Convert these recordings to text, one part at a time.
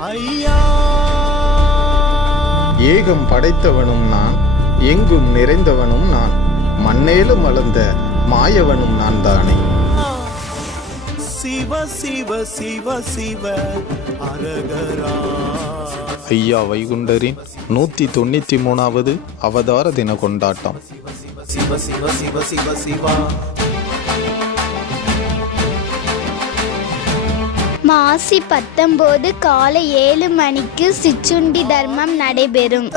ஐயா. ஏகம் படைத்தவனும் நான் எங்கும் நிறைந்தவனும் நான் மண்ணேலும் வளர்ந்த மாயவனும் நான் தானே. சிவ சிவ சிவ சிவ அரகரா. ஐயா வைகுண்டரின் நூத்தி தொண்ணூத்தி மூணாவது அவதார தின கொண்டாட்டம். சிவ சிவ சிவ சிவ சிவா. மாசி பத்தொம்போது காலை ஏழு மணிக்கு சிச்சுண்டி தர்மம் நடைபெறும்.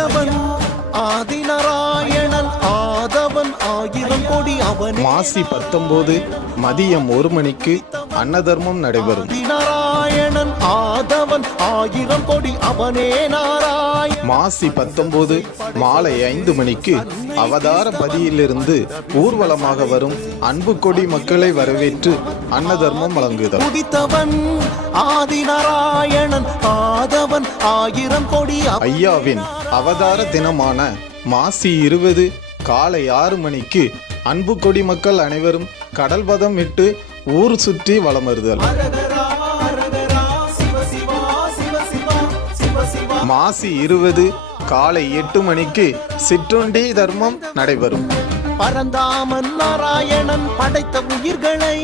ஆதிநாராயணன் ஆதவன் ஆயிரம் கோடி அவனே. மாசி பத்தொன்பது மதியம் ஒரு மணிக்கு அன்னதர்மம் நடைபெறும். ஆதவன் ஆயிரம் கோடி அவனே நாராயணன் மாசி பத்தொன்பது மாலை ஐந்து மணிக்கு அவதார பதியிலிருந்து ஊர்வலமாக வரும் அன்பு கொடி மக்களை வரவேற்று அன்னதர்மம் வழங்குதல். உதித்தவன் ஆதிநாராயணன் ஆதவன் ஆயிரம் கோடி ஐயாவின் அவதார தினமான மாசி இருபது காலை ஆறு மணிக்கு அன்பு கொடி மக்கள் அனைவரும் கடல் பதம் இட்டு ஊர் சுற்றி வலம் வருதல் மாசி இருபது காலை எட்டு மணிக்கு சிற்றுண்டி தர்மம் நடைபெறும். பரந்தாமன் நாராயணன் படைத்த உயிர்களை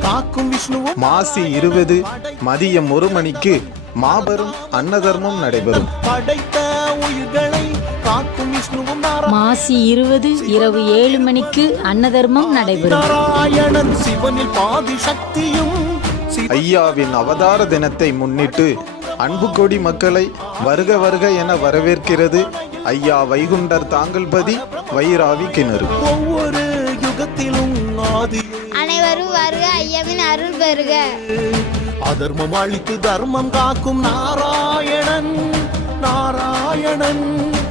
காக்கும் விஷ்ணுவும் மாசி இருபது மதியம் ஒரு மணிக்கு மாபெரும் அன்னதர்மம் நடைபெறும். படைத்த உயிர்களை காக்கும் விஷ்ணுவும் மாசி இருபது இரவு ஏழு மணிக்கு அன்னதர்மம் நடைபெறும். நாராயணன் சிவனில் பாதி சக்தியும் ஐயாவின் அவதார தினத்தை முன்னிட்டு அன்பு கொடி மக்களை வருக வருக என வரவேற்கிறது. ஐயா வைகுண்டர் தாங்கல்பதி வைராவி கிணறு. ஒவ்வொரு யுகத்திலும் அனைவரும் வருக ஐயாவின் அருள் பெறுக. அதர்மம் அழித்து தர்மம் காக்கும் நாராயணன் நாராயணன்.